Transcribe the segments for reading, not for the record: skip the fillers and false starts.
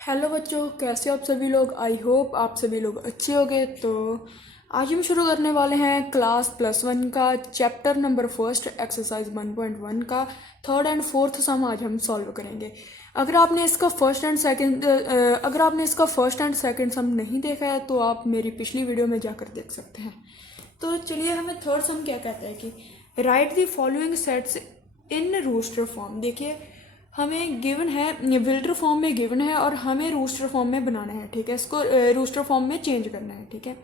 Hello बच्चों, कैसे हो आप सभी लोग। आई होप आप सभी लोग अच्छे होंगे। तो आज हम शुरू करने वाले हैं क्लास +1 का चैप्टर नंबर फर्स्ट एक्सरसाइज 1.1 का थर्ड एंड फोर्थ सम आज हम सॉल्व करेंगे। अगर आपने इसका फर्स्ट एंड सेकंड सम नहीं देखा है तो आप मेरी पिछली वीडियो में जाकर देख सकते हैं। तो चलिए, हमें थर्ड सम क्या कहता है कि write the following sets in roster form. देखिए, हमें गिवन है, विल्टर फॉर्म में गिवन है और हमें रूस्टर फॉर्म में बनाना है। ठीक है, इसको रूस्टर फॉर्म में चेंज करना है। ठीक है,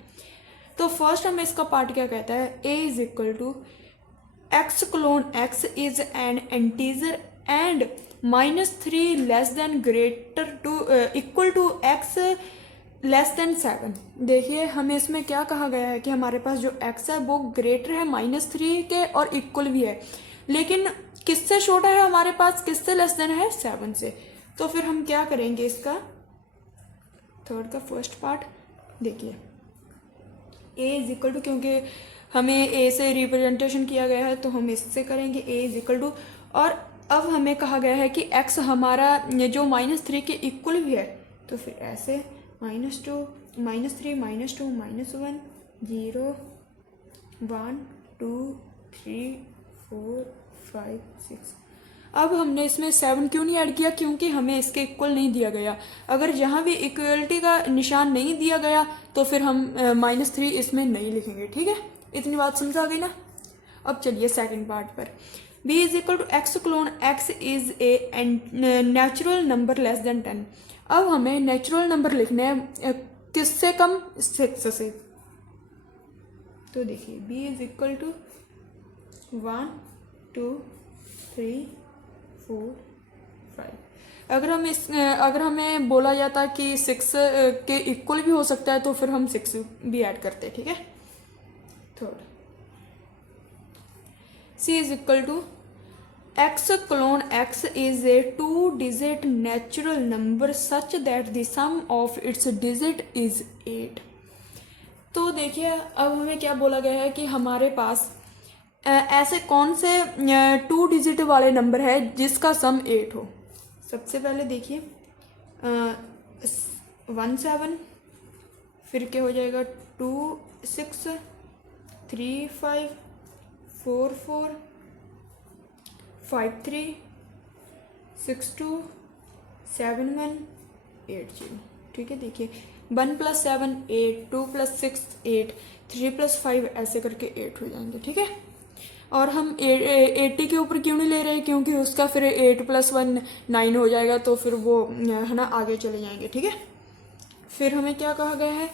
तो फर्स्ट हमें इसका पार्ट क्या कहता है, a is equal to x colon x is an integer and -3 less than greater to equal to x less than 7। देखिए, हमें इसमें क्या कहा गया है कि हमारे पास जो x है वो ग्रेटर है -3 के और इक्वल भी है, लेकिन किससे छोटा है हमारे पास, किससे लेस देन है, 7 से। तो फिर हम क्या करेंगे, इसका थर्ड का फर्स्ट पार्ट देखिए, a इज इक्वल टू, क्योंकि हमें a से रिप्रेजेंटेशन किया गया है तो हम इससे करेंगे a इज इक्वल टू। और अब हमें कहा गया है कि x हमारा जो -3 के इक्वल भी है, तो फिर ऐसे -2 -3 -2 -1 0 1 2 3 4 5 6। अब हमने इसमें 7 क्यों नहीं ऐड किया, क्योंकि हमें इसके इक्वल नहीं दिया गया। अगर जहाँ भी इक्वलिटी का निशान नहीं दिया गया तो फिर हम -3 इसमें नहीं लिखेंगे। ठीक है, इतनी बात समझ आ गई ना। अब चलिए सेकंड पार्ट पर, b is equal to x colon x is a natural number less than 10। अब हमें नेचुरल नंबर लिखने हैं किससे कम, 6 से। तो देखिए, b इज इक्वल टू 1 2 3 4 5। अगर हमें बोला जाता कि 6 के इक्वल भी हो सकता है तो फिर हम 6 भी ऐड करते। ठीक है, third c is equal to x clone x is a 2-digit natural number such that the sum of its digit is 8। तो देखिए, अब हमें क्या बोला गया है कि हमारे पास ऐसे कौन से 2 डिजिट वाले नंबर है जिसका सम 8 हो। सबसे पहले देखिए 1 7, फिर क्या हो जाएगा 2 6 3 5 4 4 5 3 6 2 7 1 8 0। ठीक है, देखिए 1 + 7 8, 2 + 6 8, 3 + 5 ऐसे करके 8 हो जाएंगे। ठीक है, और हम 80 के ऊपर क्यों नहीं ले रहे, क्योंकि उसका फिर 8 + 1 9 हो जाएगा, तो फिर वो है ना आगे चले जाएंगे। ठीक है, फिर हमें क्या कहा गया है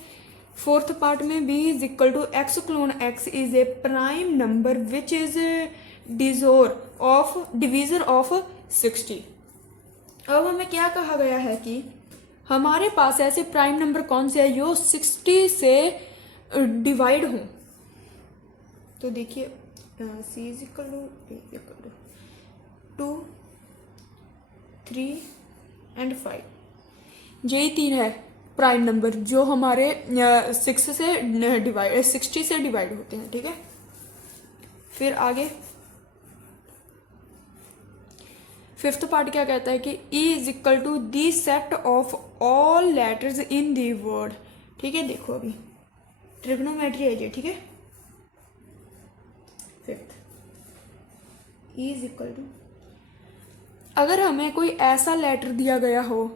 फोर्थ पार्ट में, b is equal to x colon x is a prime number which is divisor of 60। अब हमें क्या कहा गया है कि हमारे पास ऐसे प्राइम नंबर कौन से है जो 60 से डिवाइड हो। तो देखिए c is equal to 2 3 and 5, यही 3 है प्राइम नंबर जो हमारे 60 से डिवाइड होते हैं। ठीक है, फिर आगे फिफ्थ पार्ट क्या कहता है कि e is equal to the set of all letters in the word. ठीक है, देखो अभी ट्रिग्नोमेट्री है ये। ठीक है, fifth e is equal to, अगर हमें कोई ऐसा लेटर दिया गया हो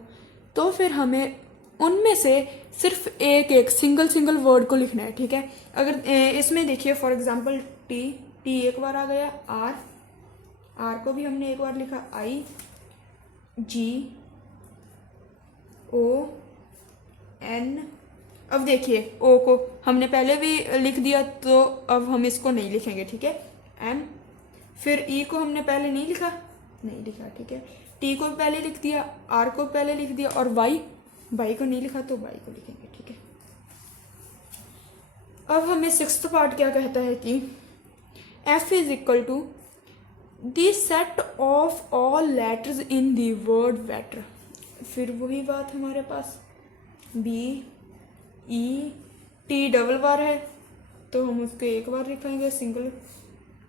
तो फिर हमें उनमें से सिर्फ एक सिंगल वर्ड को लिखना है। ठीक है, अगर इसमें देखिए फॉर एग्जांपल टी एक बार आ गया, आर को भी हमने एक बार लिखा, आई जी ओ एन। अब देखिए ओ को हमने पहले भी लिख दिया तो अब हम इसको नहीं लिखेंगे। ठीक है, एन, फिर ई को हमने पहले नहीं लिखा। ठीक है, टी को पहले लिख दिया, आर को पहले लिख दिया, और वाई को नहीं लिखा तो वाई को लिखेंगे। ठीक है, अब हमें सिक्स्थ पार्ट क्या कहता है कि F is equal to the set of all letters in the word waiter. फिर वही बात हमारे पास, बी ई टी डबल बार है तो हम उसको एक बार लिखेंगे सिंगल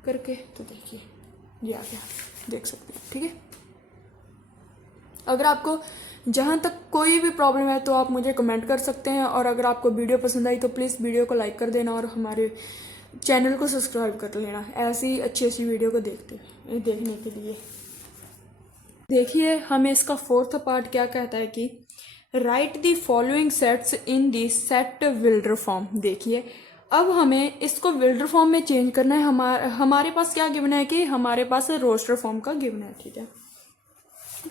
करके। तो देखिए ये आ गया, देख सकते हैं। ठीक है, अगर आपको जहाँ तक कोई भी प्रॉब्लम है तो आप मुझे कमेंट कर सकते हैं, और अगर आपको वीडियो पसंद आई तो प्लीज़ वीडियो को लाइक कर देना और हमारे चैनल को सब्सक्राइब कर लेना ऐसी अच्छी वीडियो को देखने के लिए। देखिए हमें इसका फोर्थ पार्ट क्या कहता है कि write the following sets in the set builder form. देखिए अब हमें इसको विल्डर फॉर्म में चेंज करना है। हमारे पास क्या गिवन है कि हमारे पास रोस्टर फॉर्म का गिवन है, ठीक है।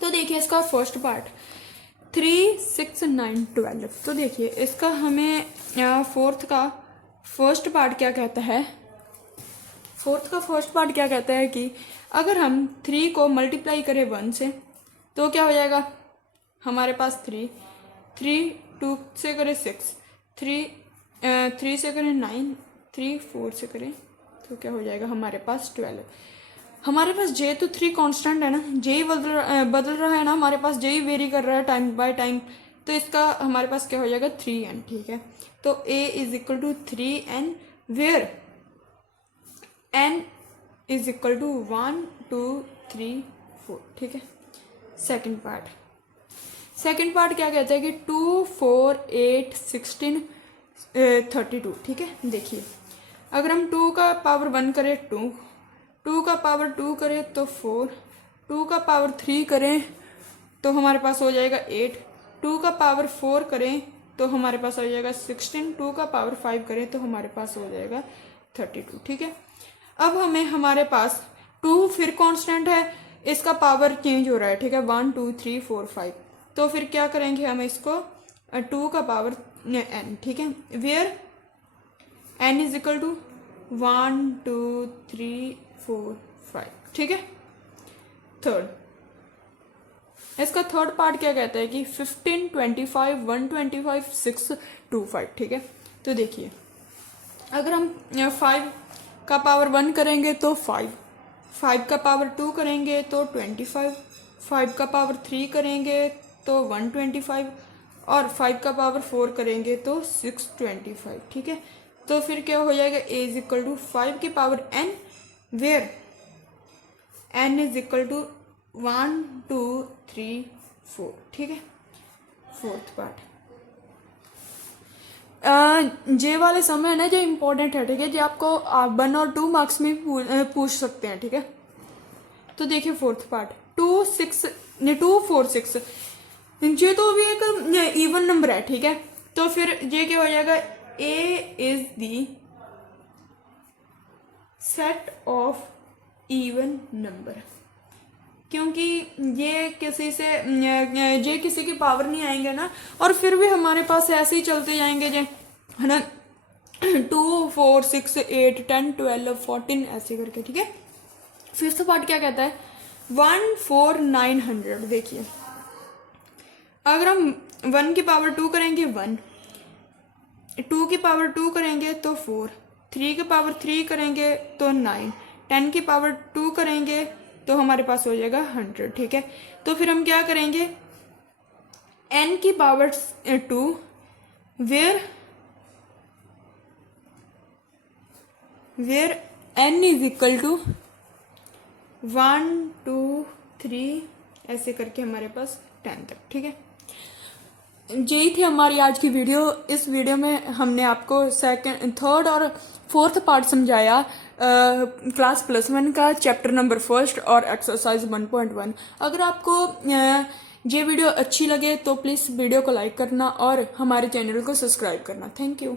तो देखिए इसका फर्स्ट पार्ट 3, 6, 9, 12। तो देखिए इसका हमें फोर्थ का फर्स्ट पार्ट क्या कहता है। फोर्थ का फर्स्ट पार्ट क्या कहता है कि अगर हम 3 को मल्टीप्लाई करें 1 से तो क्या हो जाएगा हमारे पास 3, 2 से करें 6, 3 से करें 9, 3 4 से करें तो क्या हो जाएगा हमारे पास 12। हमारे पास जे तो 3 कांस्टेंट है ना, जे ही बदल रहा है ना, हमारे पास जे ही वेरी कर रहा है टाइम बाय टाइम, तो इसका हमारे पास क्या हो जाएगा 3n, ठीक है। तो a is equal to 3n where n is equal to 1 2 3 4, ठीक है। सेकंड पार्ट क्या कहता है कि 2 4 8 16 32, ठीक है। देखिए अगर हम 2 का पावर 1 करें 2 का पावर 2 करें तो 4, 2 का पावर 3 करें तो हमारे पास हो जाएगा 8, 2 का पावर 4 करें तो हमारे पास हो जाएगा 16, 2 का पावर 5 करें तो हमारे पास हो जाएगा 32, ठीक है। अब हमें हमारे पास 2 फिर कांस्टेंट है, इसका पावर चेंज हो रहा है, ठीक है, 1 2 3 4 5। तो फिर क्या करेंगे हम इसको 2 का पावर n, ठीक है, where n is equal to 1 2 3 4 5, ठीक है। इसका थर्ड पार्ट क्या कहता है कि 15 25 125 6 2 5, ठीक है। तो देखिए अगर हम 5 का पावर 1 करेंगे तो 5 का पावर 2 करेंगे तो 25, 5 का पावर 3 करेंगे तो 125 और 5 का पावर 4 करेंगे तो 625, ठीक है। तो फिर क्या हो जाएगा a इज इक्वल टू 5 की power n where n is equal to 1 2 3 4, ठीक है। फोर्थ पार्ट जे वाले सम है ना जो इम्पोर्टेंट है, ठीक है, जो आपको 1 और 2 मार्क्स में पूछ सकते हैं, ठीक है। तो देखिए फोर्थ पार्ट 2 4 6, ये तो अभी एक इवन नंबर है, ठीक है। तो फिर ये क्या हो जाएगा a is the set of even number, क्योंकि ये किसी की पावर नहीं आएंगे ना, और फिर भी हमारे पास ऐसे ही चलते जाएंगे जे है ना 2 4 6 8 10 12 14 ऐसे करके, ठीक है। फिफ्थ पार्ट क्या कहता है 1 4 900। देखिए अगर हम 1 की पावर 2 करेंगे 1, 2 की पावर 2 करेंगे तो 4, 3 की पावर 3 करेंगे तो 9, 10 की पावर 2 करेंगे तो हमारे पास हो जाएगा 100, ठीक है। तो फिर हम क्या करेंगे n की power 2 where n is equal to 1 2 3 ऐसे करके हमारे पास 10 तक, ठीक है। यही थी हमारी आज की वीडियो। इस वीडियो में हमने आपको थर्ड और फोर्थ पार्ट समझाया क्लास +1 का चैप्टर नंबर 1 और एक्सरसाइज 1.1। अगर आपको ये वीडियो अच्छी लगे तो प्लीज़ वीडियो को लाइक करना और हमारे चैनल को सब्सक्राइब करना। Thank you.